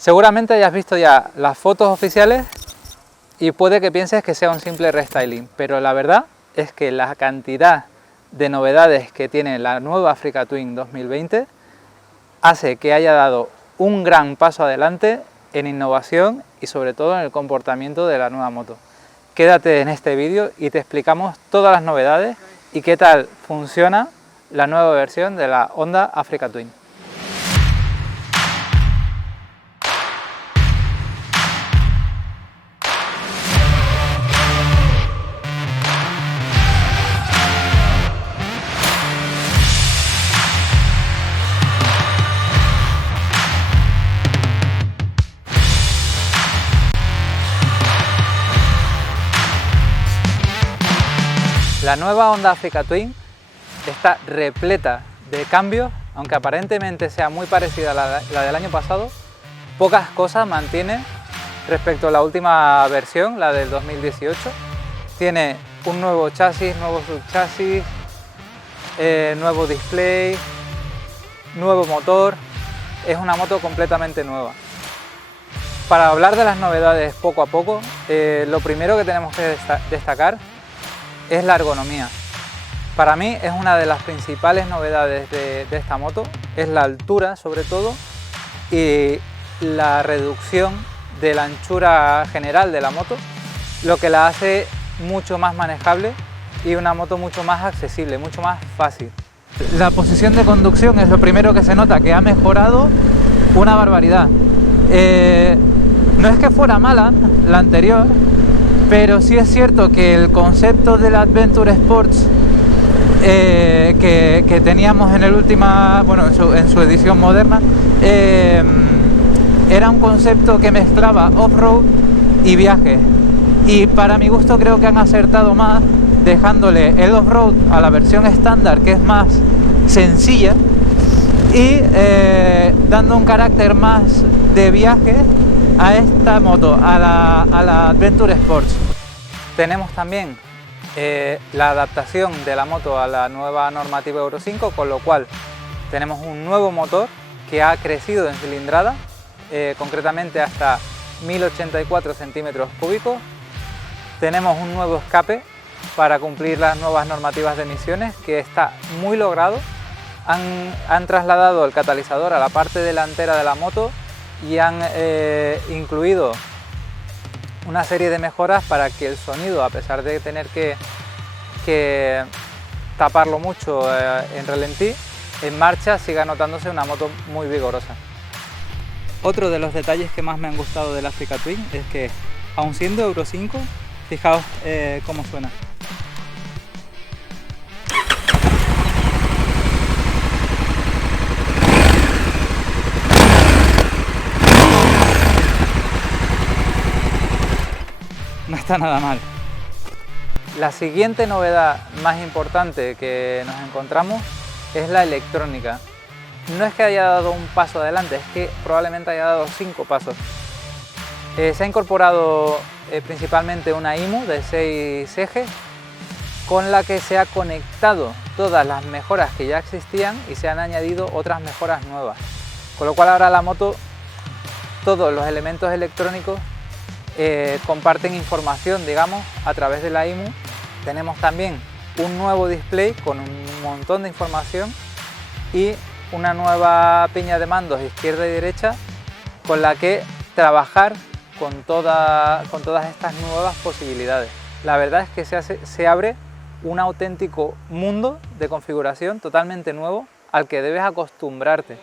Seguramente hayas visto ya las fotos oficiales y puede que pienses que sea un simple restyling, pero la verdad es que la cantidad de novedades que tiene la nueva Africa Twin 2020 hace que haya dado un gran paso adelante en innovación y sobre todo en el comportamiento de la nueva moto. Quédate en este vídeo y te explicamos todas las novedades y qué tal funciona la nueva versión de la Honda Africa Twin. La nueva Honda Africa Twin está repleta de cambios, aunque aparentemente sea muy parecida a la del año pasado, pocas cosas mantiene respecto a la última versión, la del 2018. Tiene un nuevo chasis, nuevo subchasis, nuevo display, nuevo motor, es una moto completamente nueva. Para hablar de las novedades poco a poco, lo primero que tenemos que destacar es la ergonomía. Para mí es una de las principales novedades de esta moto, es la altura sobre todo y la reducción de la anchura general de la moto, lo que la hace mucho más manejable y una moto mucho más accesible, mucho más fácil. La posición de conducción es lo primero que se nota, que ha mejorado una barbaridad. No es que fuera mala la anterior, pero sí es cierto que el concepto del Adventure Sports que teníamos en el última, bueno, en su edición moderna, era un concepto que mezclaba off-road y viaje. Y para mi gusto creo que han acertado más dejándole el off-road a la versión estándar, que es más sencilla, y dando un carácter más de viaje a esta moto, a la Adventure Sports. Tenemos también la adaptación de la moto a la nueva normativa Euro 5, con lo cual tenemos un nuevo motor que ha crecido en cilindrada, concretamente hasta 1084 centímetros cúbicos. Tenemos un nuevo escape para cumplir las nuevas normativas de emisiones, que está muy logrado. Han trasladado el catalizador a la parte delantera de la moto y han incluido una serie de mejoras para que el sonido, a pesar de tener que taparlo mucho en ralentí, en marcha siga notándose una moto muy vigorosa. Otro de los detalles que más me han gustado de la Africa Twin es que, aun siendo Euro 5, fijaos cómo suena. No está nada mal. La siguiente novedad más importante que nos encontramos es la electrónica. No es que haya dado un paso adelante, es que probablemente haya dado 5 pasos. Se ha incorporado principalmente una IMU de 6 ejes, con la que se ha conectado todas las mejoras que ya existían y se han añadido otras mejoras nuevas. Con lo cual ahora la moto, todos los elementos electrónicos comparten información, digamos, a través de la IMU. Tenemos también un nuevo display con un montón de información y una nueva piña de mandos izquierda y derecha con la que trabajar con todas estas nuevas posibilidades. La verdad es que se abre un auténtico mundo de configuración totalmente nuevo al que debes acostumbrarte.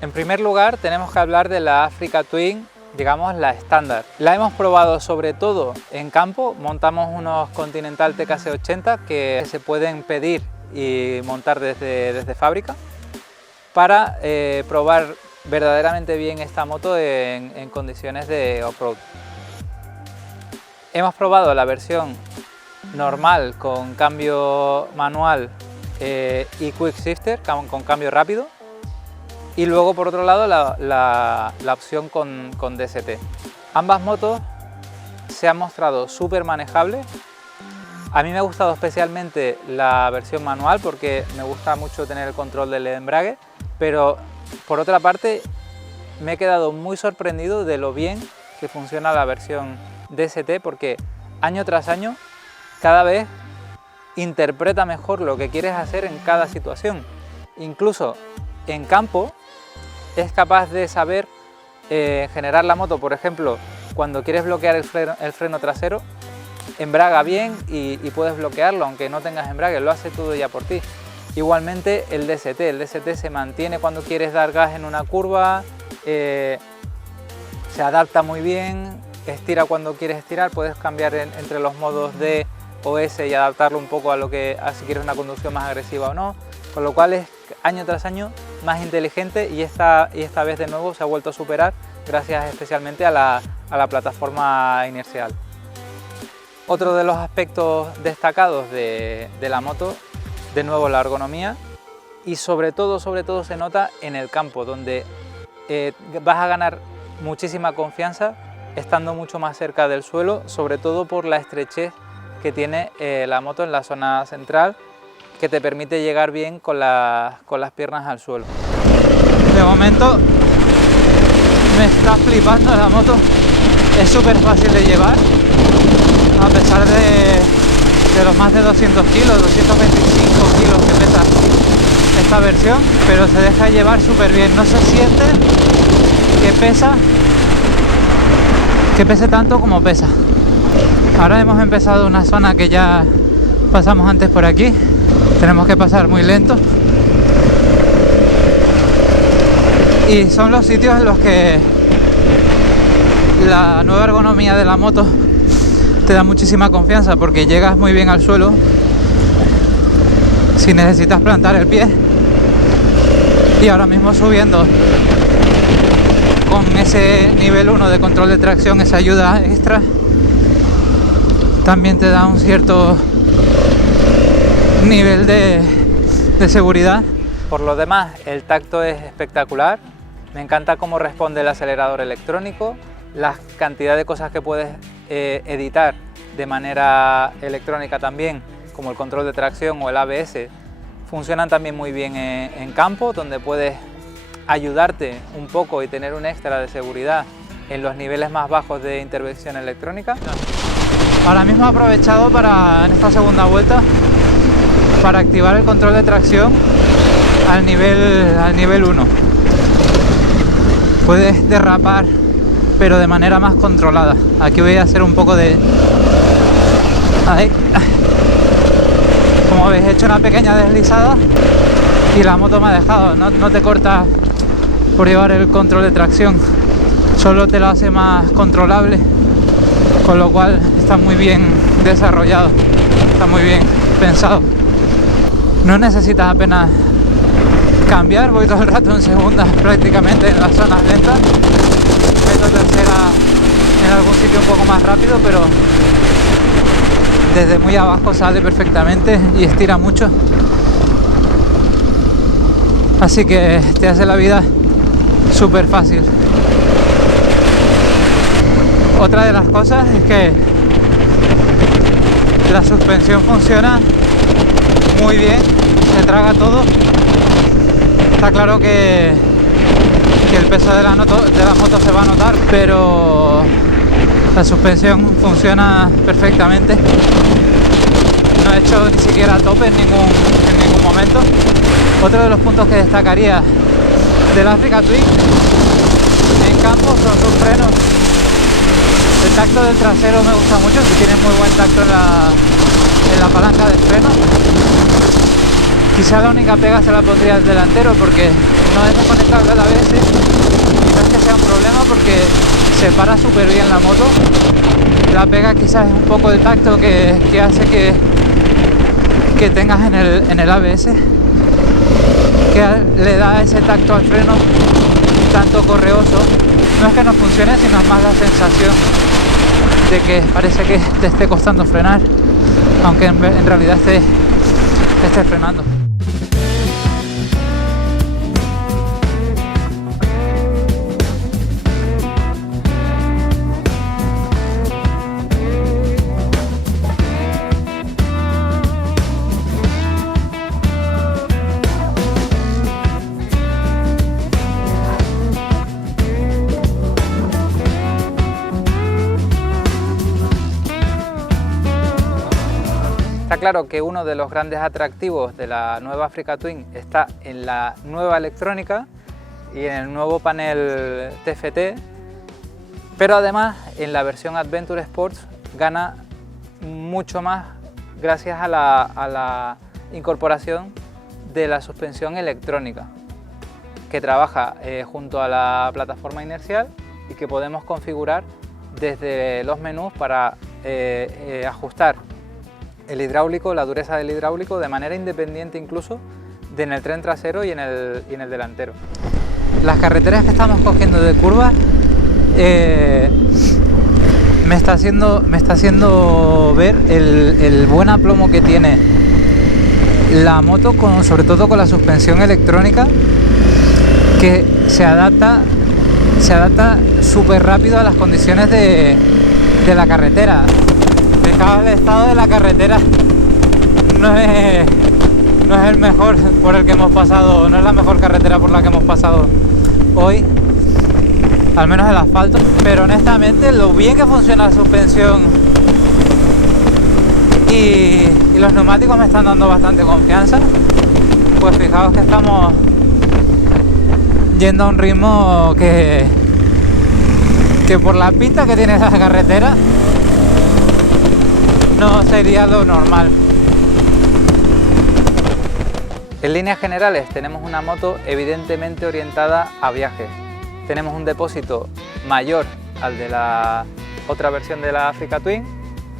En primer lugar tenemos que hablar de la Africa Twin, digamos la estándar. La hemos probado sobre todo en campo, montamos unos Continental TKC80 que se pueden pedir y montar desde fábrica para probar verdaderamente bien esta moto en condiciones de off-road. Hemos probado la versión normal con cambio manual y quick shifter, con cambio rápido. y luego por otro lado la opción con DST. Ambas motos se han mostrado súper manejables. A mí me ha gustado especialmente la versión manual porque me gusta mucho tener el control del embrague, pero por otra parte me he quedado muy sorprendido de lo bien que funciona la versión DST, porque año tras año cada vez interpreta mejor lo que quieres hacer en cada situación. Incluso en campo es capaz de saber generar la moto, por ejemplo, cuando quieres bloquear el freno trasero, embraga bien y puedes bloquearlo aunque no tengas embrague, lo hace todo ya por ti. Igualmente el DST se mantiene cuando quieres dar gas en una curva, se adapta muy bien, estira cuando quieres estirar, puedes cambiar entre los modos D o S y adaptarlo un poco a si quieres una conducción más agresiva o no, con lo cual es año tras año más inteligente y esta vez de nuevo se ha vuelto a superar gracias especialmente a la plataforma inercial. Otro de los aspectos destacados de la moto, de nuevo la ergonomía, y sobre todo se nota en el campo, donde vas a ganar muchísima confianza estando mucho más cerca del suelo, sobre todo por la estrechez que tiene la moto en la zona central, que te permite llegar bien con las piernas al suelo. De momento me está flipando la moto, es súper fácil de llevar, a pesar de los más de 200 kilos, 225 kilos que pesa esta versión, pero se deja llevar súper bien, no se siente que pese tanto como pesa. Ahora hemos empezado una zona que ya pasamos antes por aquí, tenemos que pasar muy lento y son los sitios en los que la nueva ergonomía de la moto te da muchísima confianza, porque llegas muy bien al suelo si necesitas plantar el pie, y ahora mismo subiendo con ese nivel 1 de control de tracción, esa ayuda extra también te da un cierto nivel de seguridad. Por lo demás, el tacto es espectacular, me encanta cómo responde el acelerador electrónico, la cantidad de cosas que puedes editar de manera electrónica también, como el control de tracción o el ABS, funcionan también muy bien en campo, donde puedes ayudarte un poco y tener un extra de seguridad en los niveles más bajos de intervención electrónica. Ahora mismo he aprovechado en esta segunda vuelta para activar el control de tracción al nivel 1. Puedes derrapar, pero de manera más controlada. Aquí voy a hacer un poco de... Ahí. Como veis, he hecho una pequeña deslizada y la moto me ha dejado. No te corta por llevar el control de tracción, solo te lo hace más controlable, con lo cual está muy bien desarrollado, está muy bien pensado. No necesitas apenas cambiar, voy todo el rato en segunda prácticamente en las zonas lentas, meto tercera en algún sitio un poco más rápido, pero desde muy abajo sale perfectamente y estira mucho, así que te hace la vida súper fácil. Otra de las cosas es que la suspensión funciona muy bien, se traga todo. Está claro que el peso de la moto se va a notar, pero la suspensión funciona perfectamente. No he hecho ni siquiera tope en ningún momento. Otro de los puntos que destacaría del Africa Twin en campo son sus frenos. El tacto del trasero me gusta mucho, que tiene muy buen tacto en la palanca de freno. Quizá la única pega se la pondría al delantero, porque no es desconectable al ABS y no es que sea un problema, porque se para súper bien la moto. La pega quizás es un poco el tacto que hace que tengas en el ABS, que le da ese tacto al freno tanto correoso. No es que no funcione, sino más la sensación de que parece que te esté costando frenar, aunque en realidad esté frenando. Está claro que uno de los grandes atractivos de la nueva Africa Twin está en la nueva electrónica y en el nuevo panel TFT, pero además en la versión Adventure Sports gana mucho más gracias a la incorporación de la suspensión electrónica, que trabaja junto a la plataforma inercial y que podemos configurar desde los menús para ajustar el hidráulico, la dureza del hidráulico de manera independiente incluso en el tren trasero y en el delantero. Las carreteras que estamos cogiendo de curvas me está haciendo ver el buen aplomo que tiene la moto, sobre todo con la suspensión electrónica, que se adapta súper rápido a las condiciones de la carretera. Fijaos, el estado de la carretera no es el mejor por el que hemos pasado, no es la mejor carretera por la que hemos pasado hoy, al menos el asfalto, pero honestamente lo bien que funciona la suspensión y los neumáticos me están dando bastante confianza. Pues fijaos que estamos yendo a un ritmo que por la pinta que tiene la carretera no sería lo normal. En líneas generales tenemos una moto evidentemente orientada a viaje. Tenemos un depósito mayor al de la otra versión de la Africa Twin.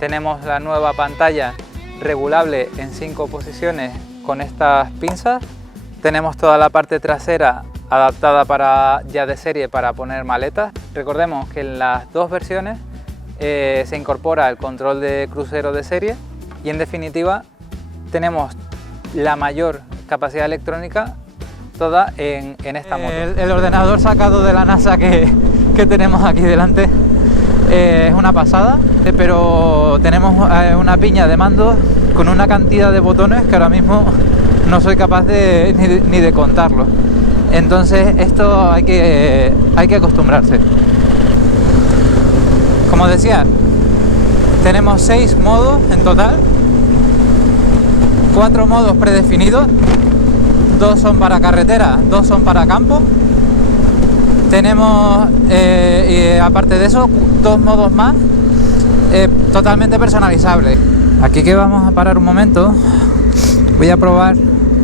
Tenemos la nueva pantalla regulable en 5 posiciones con estas pinzas. Tenemos toda la parte trasera adaptada ya de serie para poner maletas. Recordemos que en las dos versiones se incorpora el control de crucero de serie y en definitiva tenemos la mayor capacidad electrónica toda en esta moto. El ordenador sacado de la NASA que tenemos aquí delante es una pasada, pero tenemos una piña de mandos con una cantidad de botones que ahora mismo no soy capaz ni de contarlo. Entonces esto hay que acostumbrarse. Como decía, tenemos 6 modos en total, 4 modos predefinidos, 2 son para carretera, 2 son para campo. Tenemos, aparte de eso, 2 modos más totalmente personalizables. Aquí que vamos a parar un momento, voy a probar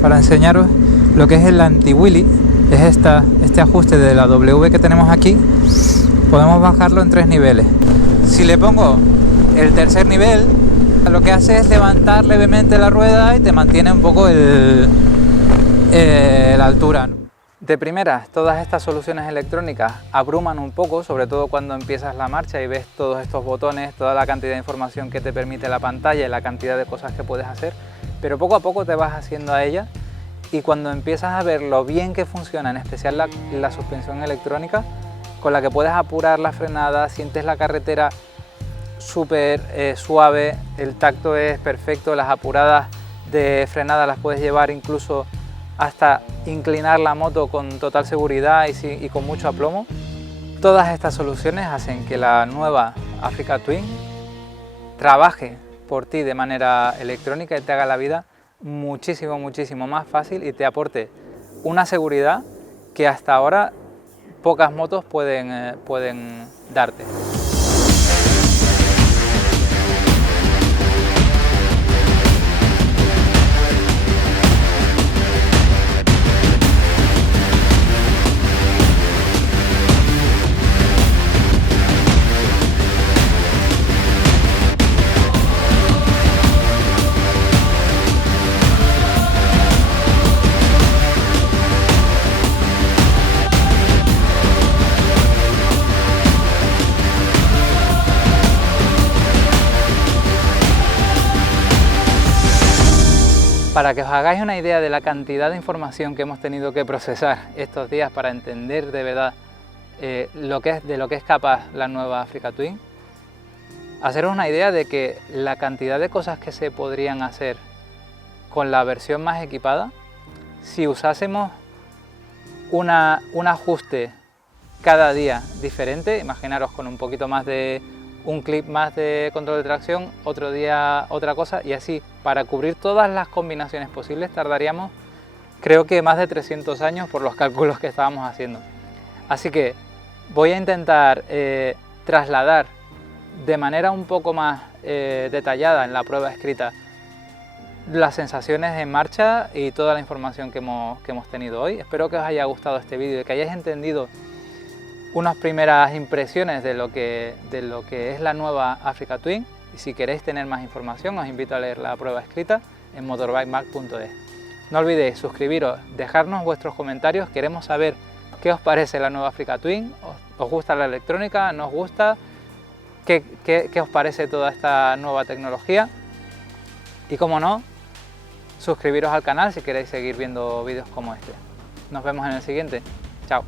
para enseñaros lo que es el anti-wheelie. Es este ajuste de la W que tenemos aquí. Podemos bajarlo en 3 niveles. Si le pongo el tercer nivel, lo que hace es levantar levemente la rueda y te mantiene un poco la altura. De primeras, todas estas soluciones electrónicas abruman un poco, sobre todo cuando empiezas la marcha y ves todos estos botones, toda la cantidad de información que te permite la pantalla y la cantidad de cosas que puedes hacer, pero poco a poco te vas haciendo a ella y cuando empiezas a ver lo bien que funciona, en especial la suspensión electrónica, con la que puedes apurar la frenada, sientes la carretera súper suave, el tacto es perfecto, las apuradas de frenada las puedes llevar incluso hasta inclinar la moto con total seguridad y con mucho aplomo. Todas estas soluciones hacen que la nueva Africa Twin trabaje por ti de manera electrónica y te haga la vida muchísimo más fácil y te aporte una seguridad que hasta ahora pocas motos pueden darte. Para que os hagáis una idea de la cantidad de información que hemos tenido que procesar estos días para entender de verdad de lo que es capaz la nueva Africa Twin, haceros una idea de que la cantidad de cosas que se podrían hacer con la versión más equipada, si usásemos un ajuste cada día diferente, imaginaros con un poquito más de un clip más de control de tracción, otro día otra cosa, y así para cubrir todas las combinaciones posibles tardaríamos creo que más de 300 años por los cálculos que estábamos haciendo. Así que voy a intentar trasladar de manera un poco más detallada en la prueba escrita las sensaciones en marcha y toda la información que hemos tenido hoy. Espero que os haya gustado este vídeo y que hayáis entendido unas primeras impresiones de lo que es la nueva Africa Twin, y si queréis tener más información os invito a leer la prueba escrita en motorbikemag.es. No olvidéis suscribiros, dejarnos vuestros comentarios, queremos saber qué os parece la nueva Africa Twin, os gusta la electrónica, no os gusta, qué os parece toda esta nueva tecnología, y como no, suscribiros al canal si queréis seguir viendo vídeos como este. Nos vemos en el siguiente. Chao.